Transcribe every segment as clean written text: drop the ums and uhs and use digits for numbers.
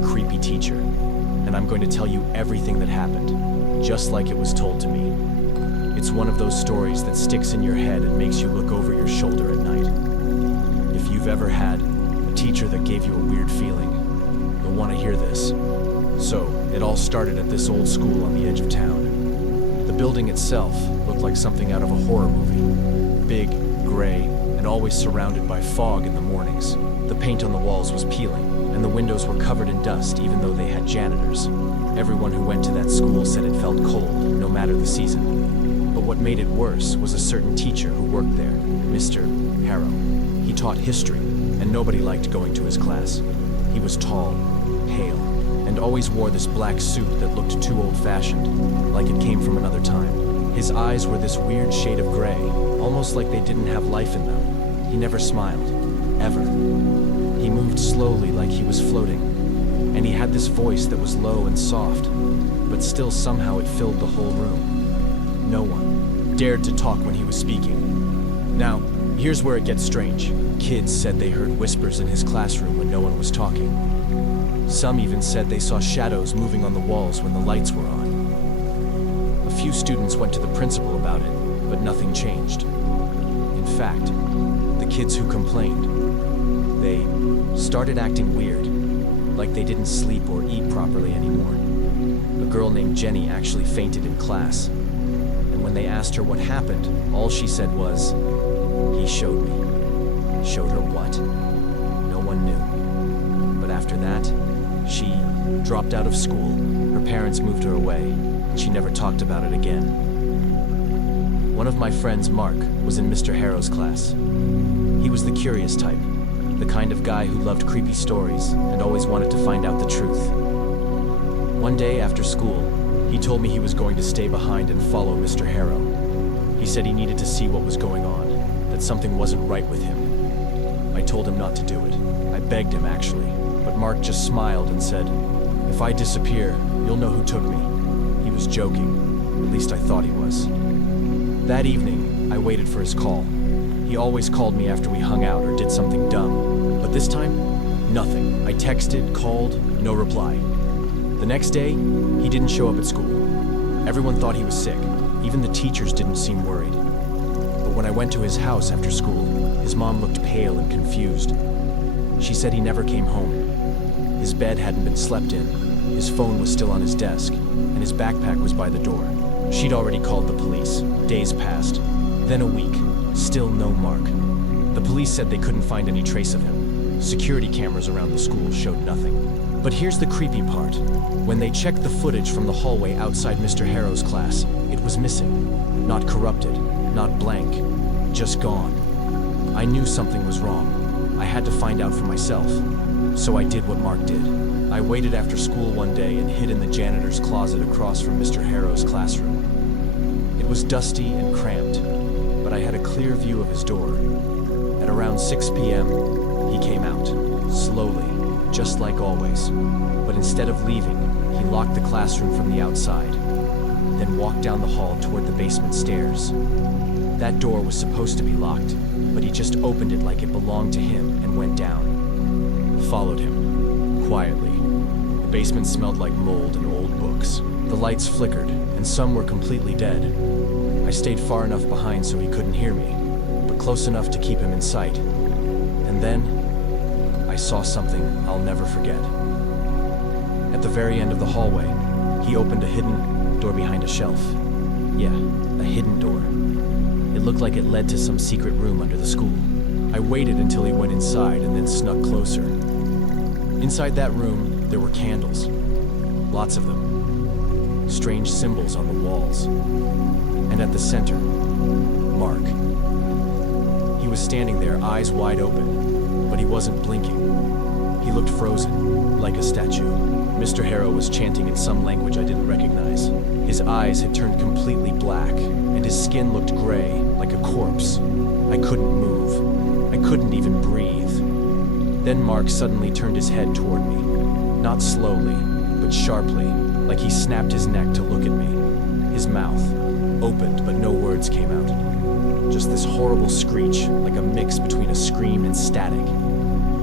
a creepy teacher, and I'm going to tell you everything that happened, just like it was told to me. It's one of those stories that sticks in your head and makes you look over your shoulder at night. If you've ever had a teacher that gave you a weird feeling, you'll want to hear this. So, it all started at this old school on the edge of town. The building itself looked like something out of a horror movie. Big, gray, and always surrounded by fog in the mornings. The paint on the walls was peeling, and the windows were covered in dust even though they had janitors. Everyone who went to that school said it felt cold, no matter the season. But what made it worse was a certain teacher who worked there, Mr. Harrow. He taught history, and nobody liked going to his class. He was tall, pale, and always wore this black suit that looked too old-fashioned, like it came from another time. His eyes were this weird shade of gray, almost like they didn't have life in them. He never smiled, ever. He moved slowly like he was floating, and he had this voice that was low and soft, but still somehow it filled the whole room. No one dared to talk when he was speaking. Now, here's where it gets strange. Kids said they heard whispers in his classroom when no one was talking. Some even said they saw shadows moving on the walls when the lights were on. A few students went to the principal about it, but nothing changed. In fact, the kids who complained, they started acting weird, like they didn't sleep or eat properly anymore. A girl named Jenny actually fainted in class, and when they asked her what happened, all she said was, "He showed me." Showed her what? No one knew. But after that, she dropped out of school. Her parents moved her away, and she never talked about it again. One of my friends, Mark, was in Mr. Harrow's class. He was the curious type, the kind of guy who loved creepy stories and always wanted to find out the truth. One day after school, he told me he was going to stay behind and follow Mr. Harrow. He said he needed to see what was going on, that something wasn't right with him. I told him not to do it. I begged him, actually, but Mark just smiled and said, "If I disappear, you'll know who took me." He was joking. At least I thought he was. That evening, I waited for his call. He always called me after we hung out or did something dumb. But this time, nothing. I texted, called, no reply. The next day, he didn't show up at school. Everyone thought he was sick. Even the teachers didn't seem worried. But when I went to his house after school, his mom looked pale and confused. She said he never came home. His bed hadn't been slept in, his phone was still on his desk, and his backpack was by the door. She'd already called the police. Days passed. Then a week. Still no Mark. The police said they couldn't find any trace of him. Security cameras around the school showed nothing. But here's the creepy part. When they checked the footage from the hallway outside Mr. Harrow's class, it was missing. Not corrupted, not blank, just gone. I knew something was wrong. I had to find out for myself. So I did what Mark did. I waited after school one day and hid in the janitor's closet across from Mr. Harrow's classroom. It was dusty and cramped, but I had a clear view of his door. At around 6 p.m., he came out, slowly, just like always. But instead of leaving, he locked the classroom from the outside, then walked down the hall toward the basement stairs. That door was supposed to be locked, but he just opened it like it belonged to him and went down. Followed him, quietly. The basement smelled like mold and old books. The lights flickered, and some were completely dead. I stayed far enough behind so he couldn't hear me, but close enough to keep him in sight. And then, I saw something I'll never forget. At the very end of the hallway, he opened a hidden door behind a shelf. Yeah, a hidden door. It looked like it led to some secret room under the school. I waited until he went inside and then snuck closer. Inside that room, there were candles. Lots of them. Strange symbols on the walls. And at the center, Mark. He was standing there, eyes wide open, but he wasn't blinking. He looked frozen, like a statue. Mr. Harrow was chanting in some language I didn't recognize. His eyes had turned completely black, and his skin looked gray, like a corpse. I couldn't move. I couldn't even breathe. Then Mark suddenly turned his head toward me. Not slowly, but sharply, like he snapped his neck to look at me. His mouth opened, but no words came out. Just this horrible screech, like a mix between a scream and static.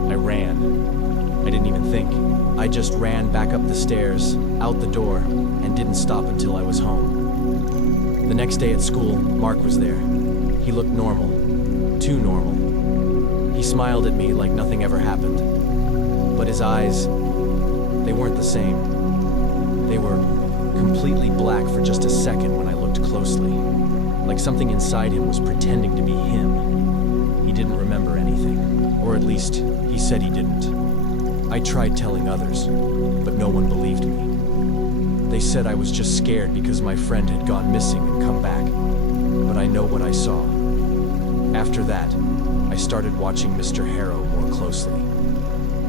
I ran. I didn't even think. I just ran back up the stairs, out the door, and didn't stop until I was home. The next day at school, Mark was there. He looked normal. Too normal. He smiled at me like nothing ever happened. But his eyes, they weren't the same. They were completely black for just a second when I looked closely. Like something inside him was pretending to be him. He didn't remember anything. Or at least, he said he didn't. I tried telling others, but no one believed me. They said I was just scared because my friend had gone missing and come back. But I know what I saw. After that, I started watching Mr. Harrow more closely.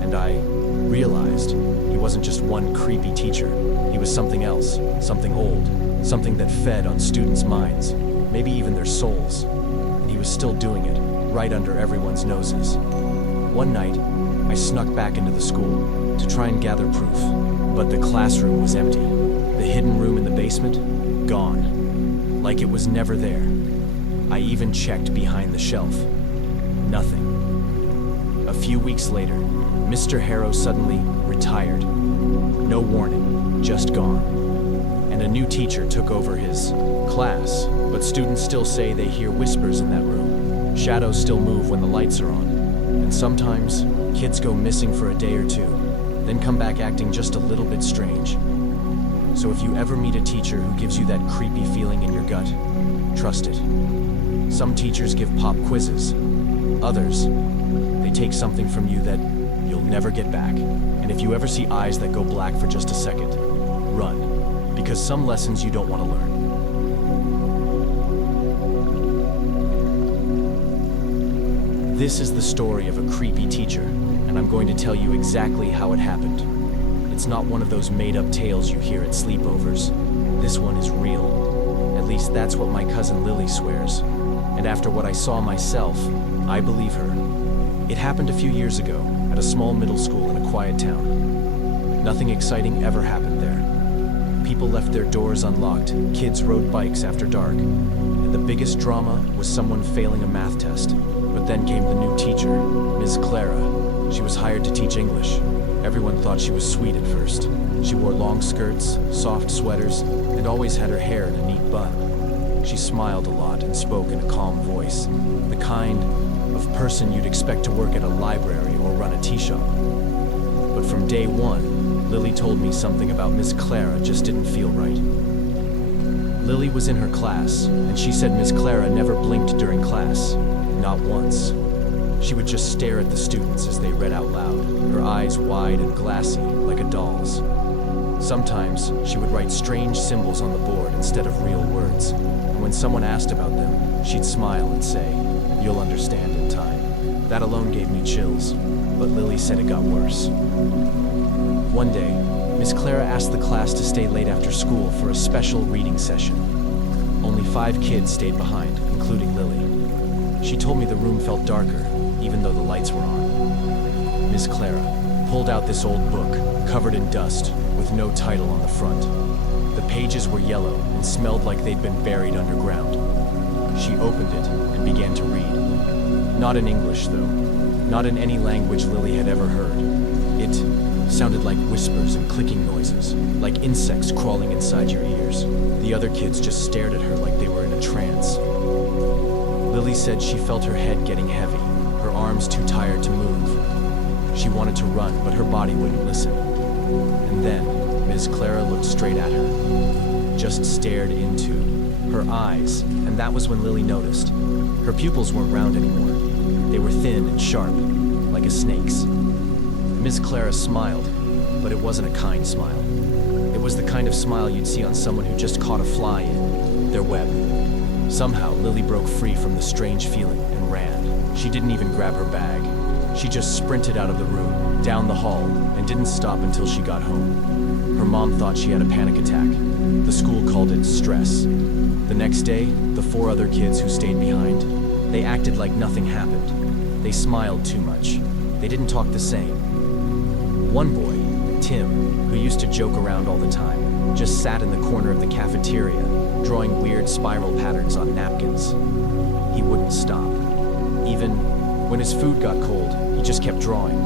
And I realized he wasn't just one creepy teacher. He was something else, something old, something that fed on students' minds, maybe even their souls. And he was still doing it, right under everyone's noses. One night, I snuck back into the school to try and gather proof, but the classroom was empty. The hidden room in the basement, gone. Like it was never there. I even checked behind the shelf. Nothing. A few weeks later, Mr. Harrow suddenly retired. No warning, just gone. And a new teacher took over his class, but students still say they hear whispers in that room. Shadows still move when the lights are on. And sometimes, kids go missing for a day or two, then come back acting just a little bit strange. So if you ever meet a teacher who gives you that creepy feeling in your gut, trust it. Some teachers give pop quizzes. Others, they take something from you that you'll never get back. And if you ever see eyes that go black for just a second, run. Because some lessons you don't want to learn. This is the story of a creepy teacher, and I'm going to tell you exactly how it happened. It's not one of those made-up tales you hear at sleepovers. This one is real. At least that's what my cousin Lily swears. And after what I saw myself, I believe her. It happened a few years ago at a small middle school in a quiet town. Nothing exciting ever happened there. People left their doors unlocked, kids rode bikes after dark, and the biggest drama was someone failing a math test. But then came the new teacher, Ms. Clara. She was hired to teach English. Everyone thought she was sweet at first. She wore long skirts, soft sweaters, and always had her hair in a neat bun. She smiled a lot and spoke in a calm voice, the kind of person you'd expect to work at a library or run a tea shop. But from day one, Lily told me something about Miss Clara just didn't feel right. Lily was in her class, and she said Miss Clara never blinked during class, not once. She would just stare at the students as they read out loud, her eyes wide and glassy like a doll's. Sometimes, she would write strange symbols on the board instead of real words, and when someone asked about them, she'd smile and say, "You'll understand in time." That alone gave me chills, but Lily said it got worse. One day, Miss Clara asked the class to stay late after school for a special reading session. Only 5 kids stayed behind, including Lily. She told me the room felt darker, even though the lights were on. Miss Clara pulled out this old book, covered in dust, with no title on the front. The pages were yellow and smelled like they'd been buried underground. She opened it and began to read. Not in English, though. Not in any language Lily had ever heard. It sounded like whispers and clicking noises, like insects crawling inside your ears. The other kids just stared at her like they were in a trance. Lily said she felt her head getting heavy, her arms too tired to move. She wanted to run, but her body wouldn't listen. And then, Ms. Clara looked straight at her, just stared into her eyes, and that was when Lily noticed. Her pupils weren't round anymore. They were thin and sharp, like a snake's. Ms. Clara smiled, but it wasn't a kind smile. It was the kind of smile you'd see on someone who just caught a fly in their web. Somehow, Lily broke free from the strange feeling and ran. She didn't even grab her bag. She just sprinted out of the room, down the hall, and didn't stop until she got home. Her mom thought she had a panic attack. The school called it stress. The next day, the 4 other kids who stayed behind, they acted like nothing happened. They smiled too much. They didn't talk the same. One boy, Tim, who used to joke around all the time, just sat in the corner of the cafeteria, drawing weird spiral patterns on napkins. He wouldn't stop. Even when his food got cold, he just kept drawing.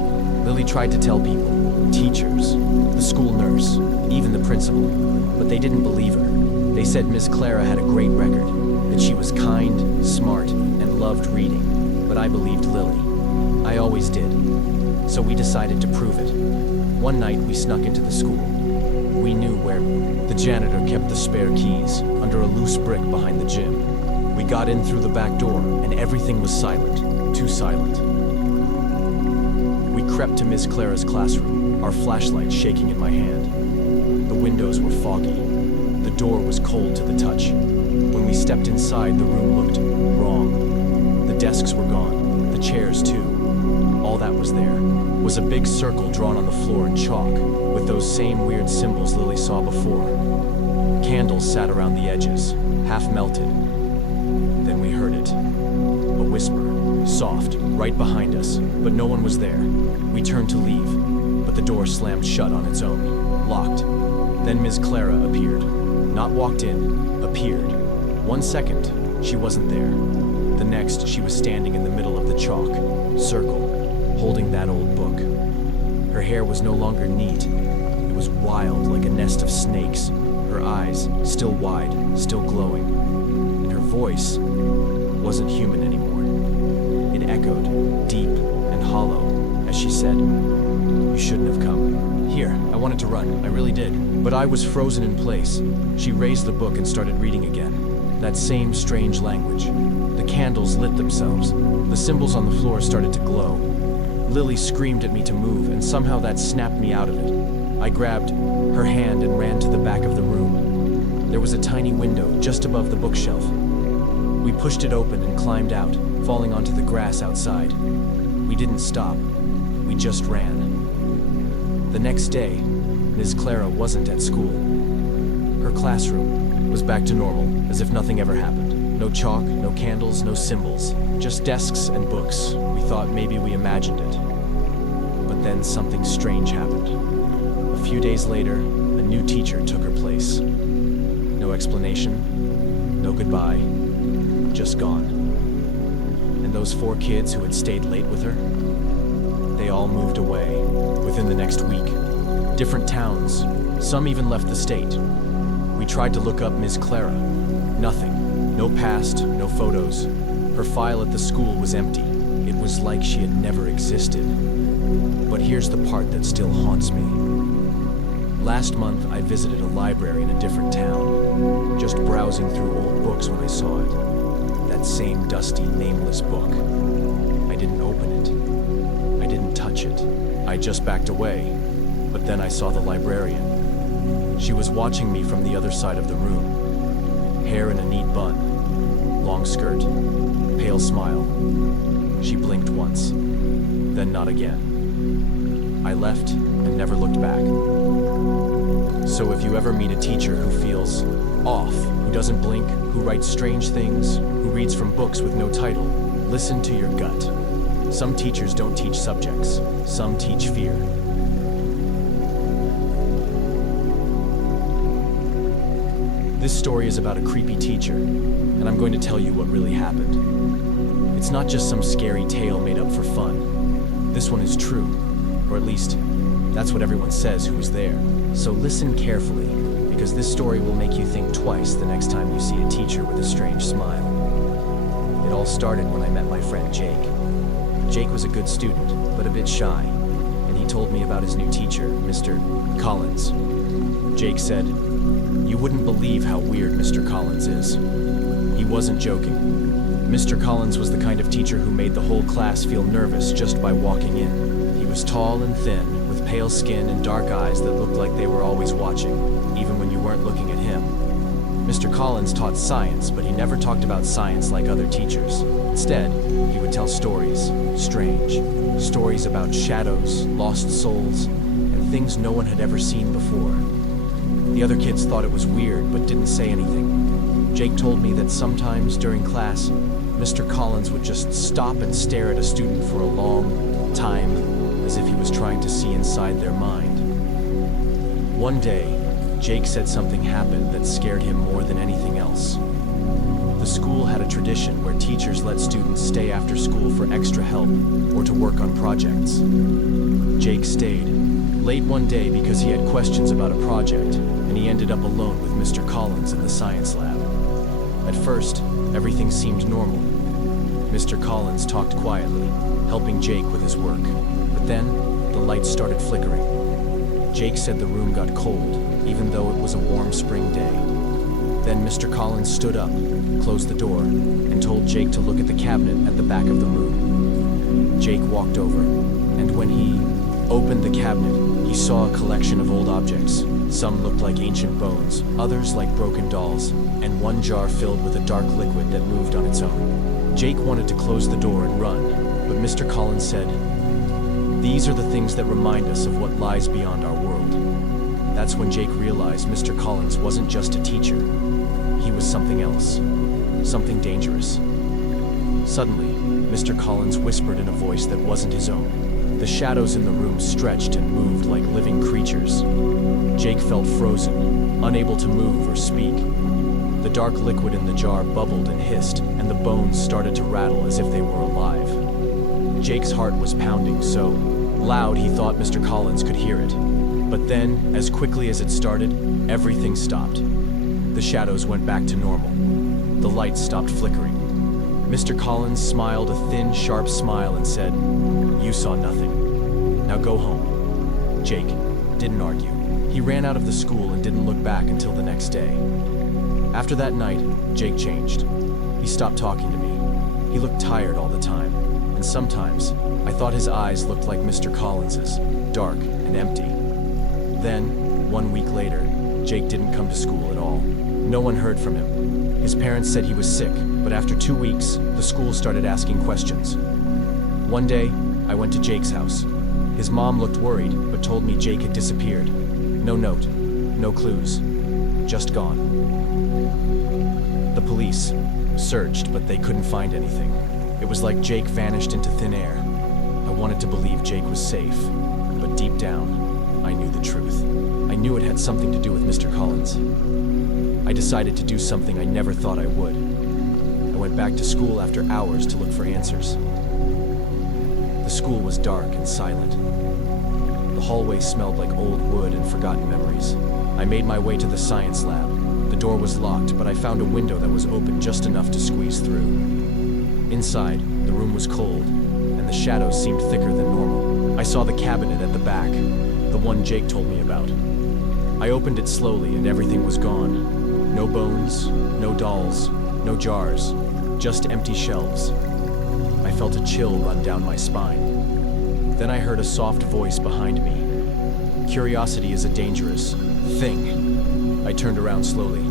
Lily tried to tell people, teachers, the school nurse, even the principal, but they didn't believe her. They said Miss Clara had a great record, that she was kind, smart, and loved reading. But I believed Lily. I always did. So we decided to prove it. One night we snuck into the school. We knew where the janitor kept the spare keys, under a loose brick behind the gym. We got in through the back door, and everything was silent, too silent. We crept to Miss Clara's classroom, our flashlight shaking in my hand. The windows were foggy. The door was cold to the touch. When we stepped inside, the room looked wrong. The desks were gone, the chairs too. All that was there was a big circle drawn on the floor in chalk, with those same weird symbols Lily saw before. Candles sat around the edges, half melted. Then we heard it. A whisper, soft, right behind us, but no one was there. We turned to leave, but the door slammed shut on its own, locked. Then Ms. Clara appeared. Not walked in, appeared. 1 second, she wasn't there. The next, she was standing in the middle of the chalk, circle, holding that old book. Her hair was no longer neat. It was wild, like a nest of snakes. Her eyes, still wide, still glowing. And her voice wasn't human anymore. It echoed, deep and hollow, as she said, "You shouldn't have come. Here, I wanted to run, I really did. But I was frozen in place." She raised the book and started reading again. That same strange language. The candles lit themselves. The symbols on the floor started to glow. Lily screamed at me to move, and somehow that snapped me out of it. I grabbed her hand and ran to the back of the room. There was a tiny window just above the bookshelf. We pushed it open and climbed out, falling onto the grass outside. We didn't stop. We just ran. The next day, Ms. Clara wasn't at school. Her classroom was back to normal, as if nothing ever happened. No chalk, no candles, no symbols. Just desks and books. We thought maybe we imagined it. But then something strange happened. A few days later, a new teacher took her place. No explanation, no goodbye, just gone. And those 4 kids who had stayed late with her, they all moved away within the next week. Different towns, some even left the state. We tried to look up Ms. Clara. Nothing. No past, no photos. Her file at the school was empty. It was like she had never existed. But here's the part that still haunts me. Last month, I visited a library in a different town, just browsing through old books when I saw it. That same dusty, nameless book. I didn't open it. I didn't touch it. I just backed away, but then I saw the librarian. She was watching me from the other side of the room. Hair in a neat bun, long skirt, pale smile. She blinked once, then not again. I left and never looked back. So if you ever meet a teacher who feels off, who doesn't blink, who writes strange things, who reads from books with no title, listen to your gut. Some teachers don't teach subjects, some teach fear. This story is about a creepy teacher, and I'm going to tell you what really happened. It's not just some scary tale made up for fun. This one is true, or at least, that's what everyone says who was there. So listen carefully, because this story will make you think twice the next time you see a teacher with a strange smile. It all started when I met my friend Jake. Jake was a good student, but a bit shy, and he told me about his new teacher, Mr. Collins. Jake said, "You wouldn't believe how weird Mr. Collins is." He wasn't joking. Mr. Collins was the kind of teacher who made the whole class feel nervous just by walking in. He was tall and thin, with pale skin and dark eyes that looked like they were always watching, even when you weren't looking at him. Mr. Collins taught science, but he never talked about science like other teachers. Instead, he would tell stories, strange, stories about shadows, lost souls, and things no one had ever seen before. The other kids thought it was weird, but didn't say anything. Jake told me that sometimes during class, Mr. Collins would just stop and stare at a student for a long time, as if he was trying to see inside their mind. One day, Jake said something happened that scared him more than anything else. The school had a tradition where teachers let students stay after school for extra help or to work on projects. Jake stayed late one day because he had questions about a project, and he ended up alone with Mr. Collins in the science lab. At first, everything seemed normal. Mr. Collins talked quietly, helping Jake with his work. But then, the lights started flickering. Jake said the room got cold, even though it was a warm spring day. Then Mr. Collins stood up, closed the door, and told Jake to look at the cabinet at the back of the room. Jake walked over, and when he opened the cabinet, he saw a collection of old objects. Some looked like ancient bones, others like broken dolls, and one jar filled with a dark liquid that moved on its own. Jake wanted to close the door and run, but Mr. Collins said, "These are the things that remind us of what lies beyond our world." That's when Jake realized Mr. Collins wasn't just a teacher. He was something else, something dangerous. Suddenly, Mr. Collins whispered in a voice that wasn't his own. The shadows in the room stretched and moved like living creatures. Jake felt frozen, unable to move or speak. The dark liquid in the jar bubbled and hissed, and the bones started to rattle as if they were alive. Jake's heart was pounding so loud he thought Mr. Collins could hear it. But then, as quickly as it started, everything stopped. The shadows went back to normal. The lights stopped flickering. Mr. Collins smiled a thin, sharp smile and said, "You saw nothing. Now go home." Jake didn't argue. He ran out of the school and didn't look back until the next day. After that night, Jake changed. He stopped talking to me. He looked tired all the time, and sometimes I thought his eyes looked like Mr. Collins's, dark and empty. Then, 1 week later, Jake didn't come to school at all. No one heard from him. His parents said he was sick, but after 2 weeks, the school started asking questions. One day, I went to Jake's house. His mom looked worried, but told me Jake had disappeared. No note, no clues, just gone. The police searched, but they couldn't find anything. It was like Jake vanished into thin air. I wanted to believe Jake was safe, but deep down, I knew the truth. I knew it had something to do with Mr. Collins. I decided to do something I never thought I would. I went back to school after hours to look for answers. The school was dark and silent. The hallway smelled like old wood and forgotten memories. I made my way to the science lab. The door was locked, but I found a window that was open just enough to squeeze through. Inside, the room was cold, and the shadows seemed thicker than normal. I saw the cabinet at the back, the one Jake told me about. I opened it slowly, and everything was gone. No bones, no dolls, no jars, just empty shelves. I felt a chill run down my spine. Then I heard a soft voice behind me. Curiosity is a dangerous thing. I turned around slowly.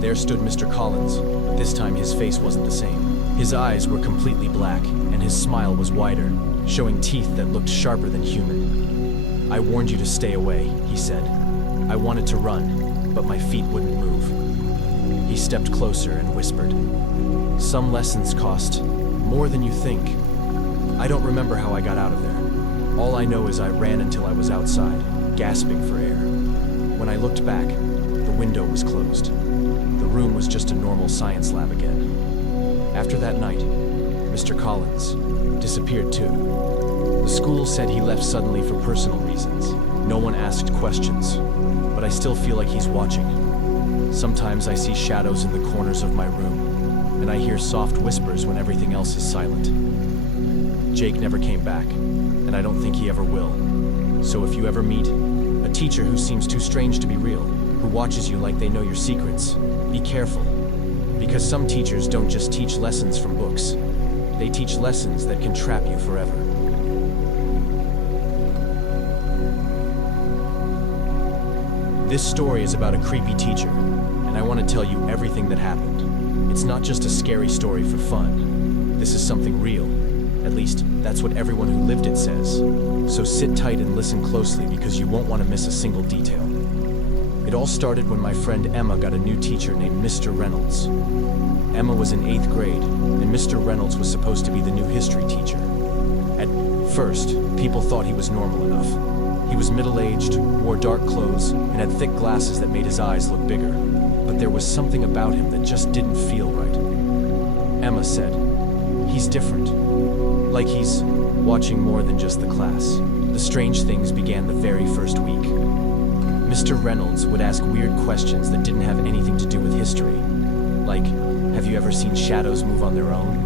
There stood Mr. Collins, but this time his face wasn't the same. His eyes were completely black, and his smile was wider, showing teeth that looked sharper than human. "I warned you to stay away," he said. I wanted to run, but my feet wouldn't move. He stepped closer and whispered, "Some lessons cost more than you think." I don't remember how I got out of there. All I know is I ran until I was outside, gasping for air. When I looked back, the window was closed. The room was just a normal science lab again. After that night, Mr. Collins disappeared too. The school said he left suddenly for personal reasons. No one asked questions, but I still feel like he's watching. Sometimes I see shadows in the corners of my room, and I hear soft whispers when everything else is silent. Jake never came back, and I don't think he ever will. So if you ever meet a teacher who seems too strange to be real, who watches you like they know your secrets, be careful. Because some teachers don't just teach lessons from books. They teach lessons that can trap you forever. This story is about a creepy teacher, and I want to tell you everything that happened. It's not just a scary story for fun. This is something real. At least, that's what everyone who lived it says. So sit tight and listen closely because you won't want to miss a single detail. It all started when my friend Emma got a new teacher named Mr. Reynolds. Emma was in 8th grade, and Mr. Reynolds was supposed to be the new history teacher. At first, people thought he was normal enough. He was middle-aged, wore dark clothes, and had thick glasses that made his eyes look bigger. But there was something about him that just didn't feel right. Emma said. "He's different. Like he's watching more than just the class." The strange things began the very first week. Mr. Reynolds would ask weird questions that didn't have anything to do with history. Like, have you ever seen shadows move on their own?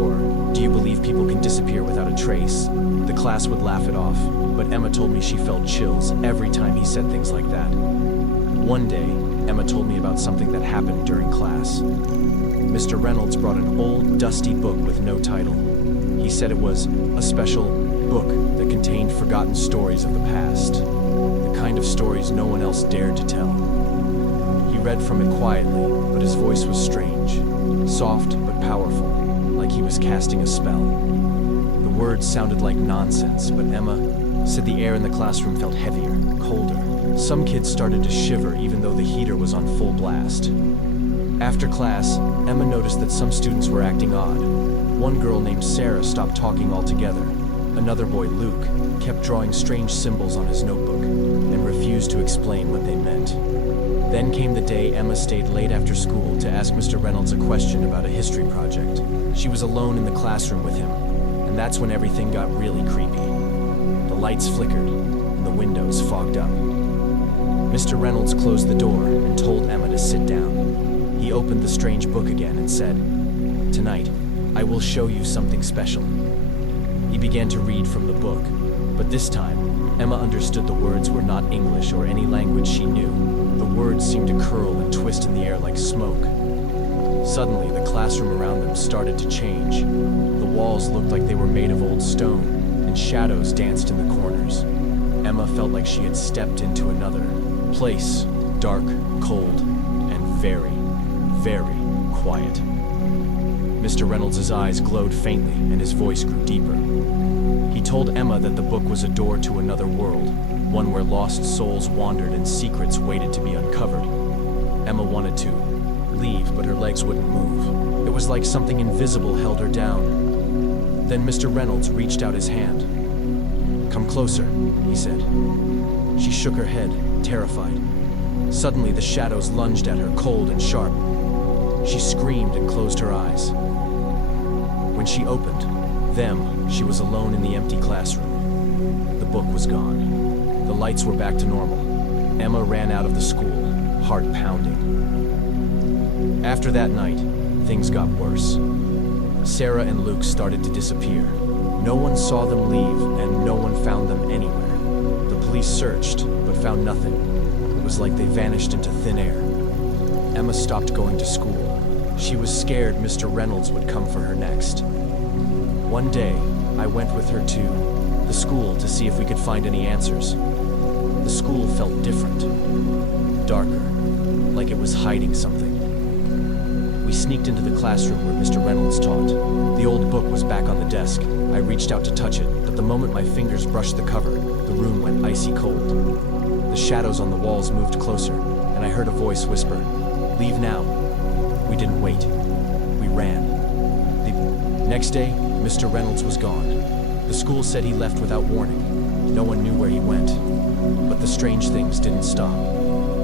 Or, do you believe people can disappear without a trace? The class would laugh it off, but Emma told me she felt chills every time he said things like that. One day, Emma told me about something that happened during class. Mr. Reynolds brought an old, dusty book with no title. He said it was a special book that contained forgotten stories of the past, the kind of stories no one else dared to tell. He read from it quietly, but his voice was strange, soft but powerful, like he was casting a spell. The words sounded like nonsense, but Emma said the air in the classroom felt heavier, colder. Some kids started to shiver even though the heater was on full blast. After class, Emma noticed that some students were acting odd. One girl named Sarah stopped talking altogether. Another boy, Luke, kept drawing strange symbols on his notebook and refused to explain what they meant. Then came the day Emma stayed late after school to ask Mr. Reynolds a question about a history project. She was alone in the classroom with him, and that's when everything got really creepy. The lights flickered, and the windows fogged up. Mr. Reynolds closed the door and told Emma to sit down. He opened the strange book again and said, "Tonight, I will show you something special." He began to read from the book, but this time, Emma understood the words were not English or any language she knew. The words seemed to curl and twist in the air like smoke. Suddenly, the classroom around them started to change. The walls looked like they were made of old stone, and shadows danced in the corners. Emma felt like she had stepped into another place, dark, cold, and very, very quiet. Mr. Reynolds' eyes glowed faintly, and his voice grew deeper. He told Emma that the book was a door to another world, one where lost souls wandered and secrets waited to be uncovered. Emma wanted to leave, but her legs wouldn't move. It was like something invisible held her down. Then Mr. Reynolds reached out his hand. "Come closer," he said. She shook her head, terrified. Suddenly, the shadows lunged at her, cold and sharp. She screamed and closed her eyes. When she opened them, she was alone in the empty classroom. The book was gone. The lights were back to normal. Emma ran out of the school, heart pounding. After that night, things got worse. Sarah and Luke started to disappear. No one saw them leave, and no one found them anywhere. The police searched, but found nothing. It was like they vanished into thin air. Emma stopped going to school. She was scared Mr. Reynolds would come for her next. One day, I went with her to the school to see if we could find any answers. The school felt different, darker, like it was hiding something. We sneaked into the classroom where Mr. Reynolds taught. The old book was back on the desk. I reached out to touch it, but the moment my fingers brushed the cover, the room went icy cold. The shadows on the walls moved closer, and I heard a voice whisper, "Leave now." We didn't wait. We ran. The next day, Mr. Reynolds was gone. The school said he left without warning. No one knew where he went. But the strange things didn't stop.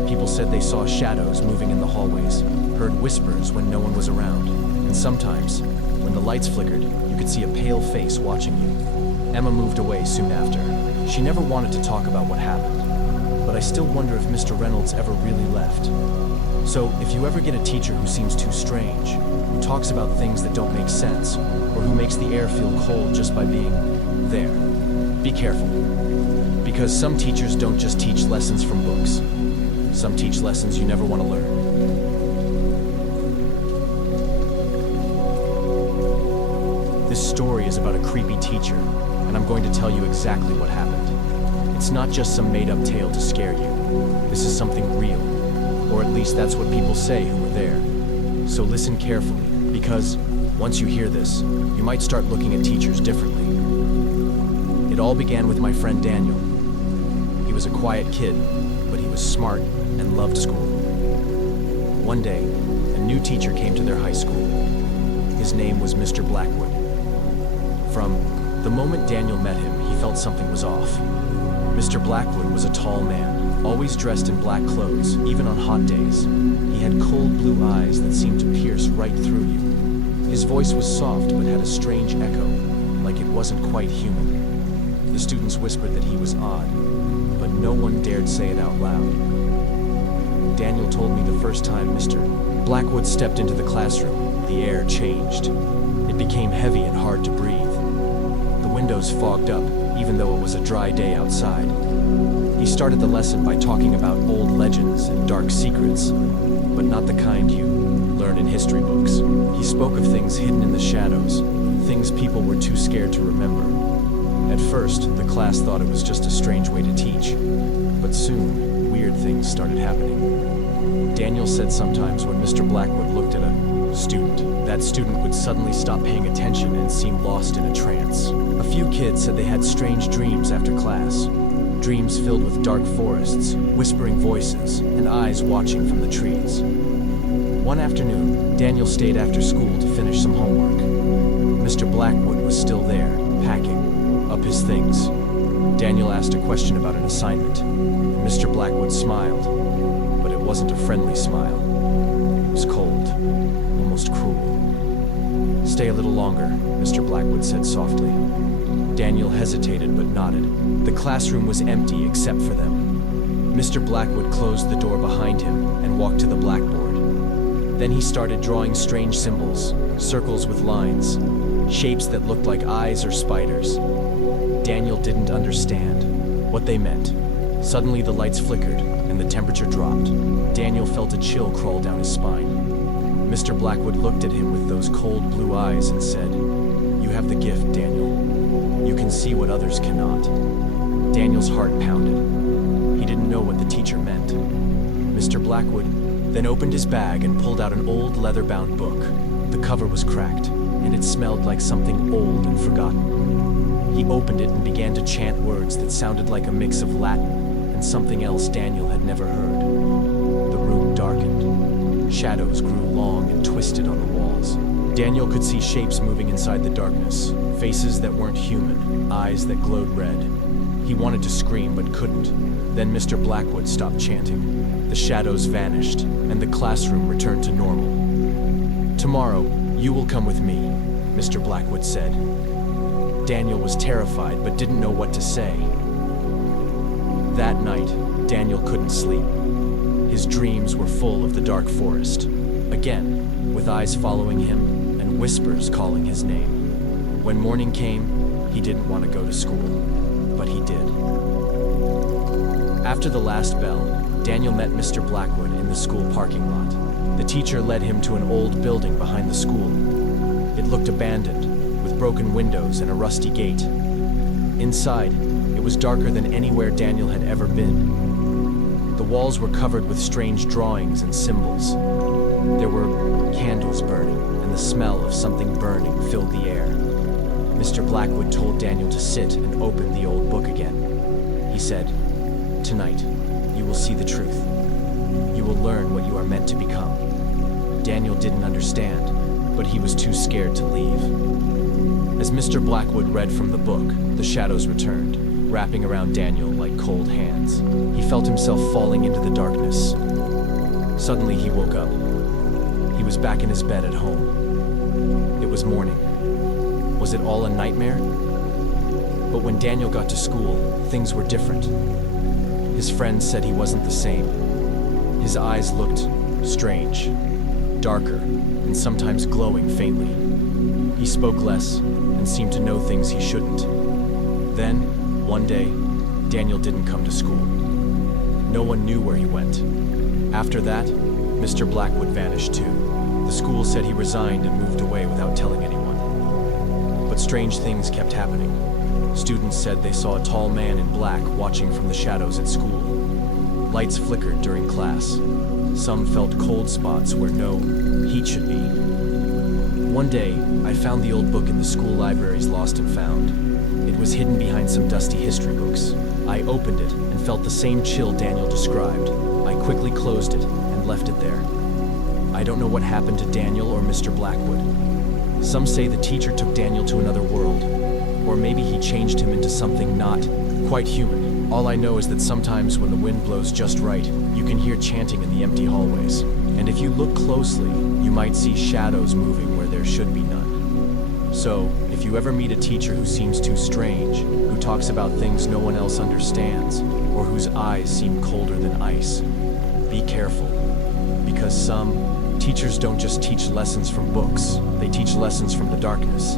People said they saw shadows moving in the hallways, heard whispers when no one was around, and sometimes, when the lights flickered, you could see a pale face watching you. Emma moved away soon after. She never wanted to talk about what happened, but I still wonder if Mr. Reynolds ever really left. So, if you ever get a teacher who seems too strange, who talks about things that don't make sense, or who makes the air feel cold just by being there, be careful. Because some teachers don't just teach lessons from books. Some teach lessons you never want to learn. This story is about a creepy teacher, and I'm going to tell you exactly what happened. It's not just some made-up tale to scare you. This is something real, or at least that's what people say who were there. So listen carefully, because once you hear this, you might start looking at teachers differently. It all began with my friend Daniel. He was a quiet kid, but he was smart and loved school. One day, a new teacher came to their high school. His name was Mr. Blackwood. From the moment Daniel met him, he felt something was off. Mr. Blackwood was a tall man, always dressed in black clothes, even on hot days. He had cold blue eyes that seemed to pierce right through you. His voice was soft but had a strange echo, like it wasn't quite human. The students whispered that he was odd, but no one dared say it out loud. Daniel told me the first time Mr. Blackwood stepped into the classroom, the air changed. It became heavy and hard to breathe. The windows fogged up, even though it was a dry day outside. He started the lesson by talking about old legends and dark secrets, but not the kind you learn in history books. He spoke of things hidden in the shadows, things people were too scared to remember. At first, the class thought it was just a strange way to teach, but soon, weird things started happening. Daniel said sometimes when Mr. Blackwood looked at a student, that student would suddenly stop paying attention and seem lost in a trance. A few kids said they had strange dreams after class. Dreams filled with dark forests, whispering voices, and eyes watching from the trees. One afternoon, Daniel stayed after school to finish some homework. Mr. Blackwood was still there, packing up his things. Daniel asked a question about an assignment. Mr. Blackwood smiled, but it wasn't a friendly smile. It was cold, almost cruel. "Stay a little longer," Mr. Blackwood said softly. Daniel hesitated but nodded. The classroom was empty except for them. Mr. Blackwood closed the door behind him and walked to the blackboard. Then he started drawing strange symbols, circles with lines, shapes that looked like eyes or spiders. Daniel didn't understand what they meant. Suddenly the lights flickered and the temperature dropped. Daniel felt a chill crawl down his spine. Mr. Blackwood looked at him with those cold blue eyes and said, "You have the gift, Daniel. You can see what others cannot." Daniel's heart pounded. He didn't know what the teacher meant. Mr. Blackwood then opened his bag and pulled out an old leather-bound book. The cover was cracked, and it smelled like something old and forgotten. He opened it and began to chant words that sounded like a mix of Latin and something else Daniel had never heard. The room darkened. Shadows grew long and twisted on the walls. Daniel could see shapes moving inside the darkness, faces that weren't human, eyes that glowed red. He wanted to scream but couldn't. Then Mr. Blackwood stopped chanting. The shadows vanished, and the classroom returned to normal. "Tomorrow, you will come with me," Mr. Blackwood said. Daniel was terrified but didn't know what to say. That night, Daniel couldn't sleep. His dreams were full of the dark forest, again, with eyes following him and whispers calling his name. When morning came, he didn't want to go to school, but he did. After the last bell, Daniel met Mr. Blackwood in the school parking lot. The teacher led him to an old building behind the school. It looked abandoned, with broken windows and a rusty gate. Inside, it was darker than anywhere Daniel had ever been. The walls were covered with strange drawings and symbols. There were candles burning, and the smell of something burning filled the air. Mr. Blackwood told Daniel to sit and open the old book again. He said, "Tonight, you will see the truth. You will learn what you are meant to become." Daniel didn't understand, but he was too scared to leave. As Mr. Blackwood read from the book, the shadows returned, wrapping around Daniel like cold hands. He felt himself falling into the darkness. Suddenly he woke up. He was back in his bed at home. It was morning. Was it all a nightmare? But when Daniel got to school, things were different. His friends said he wasn't the same. His eyes looked strange, darker, and sometimes glowing faintly. He spoke less and seemed to know things he shouldn't. Then, one day, Daniel didn't come to school. No one knew where he went. After that, Mr. Blackwood vanished too. The school said he resigned and moved away without telling anyone. But strange things kept happening. Students said they saw a tall man in black watching from the shadows at school. Lights flickered during class. Some felt cold spots where no heat should be. One day, I found the old book in the school library's lost and found. It was hidden behind some dusty history books. I opened it and felt the same chill Daniel described. I quickly closed it and left it there. I don't know what happened to Daniel or Mr. Blackwood. Some say the teacher took Daniel to another world, or maybe he changed him into something not quite human. All I know is that sometimes when the wind blows just right, you can hear chanting in the empty hallways. And if you look closely, you might see shadows moving where there there should be none. So, if you ever meet a teacher who seems too strange, who talks about things no one else understands, or whose eyes seem colder than ice, be careful. Because some teachers don't just teach lessons from books, they teach lessons from the darkness.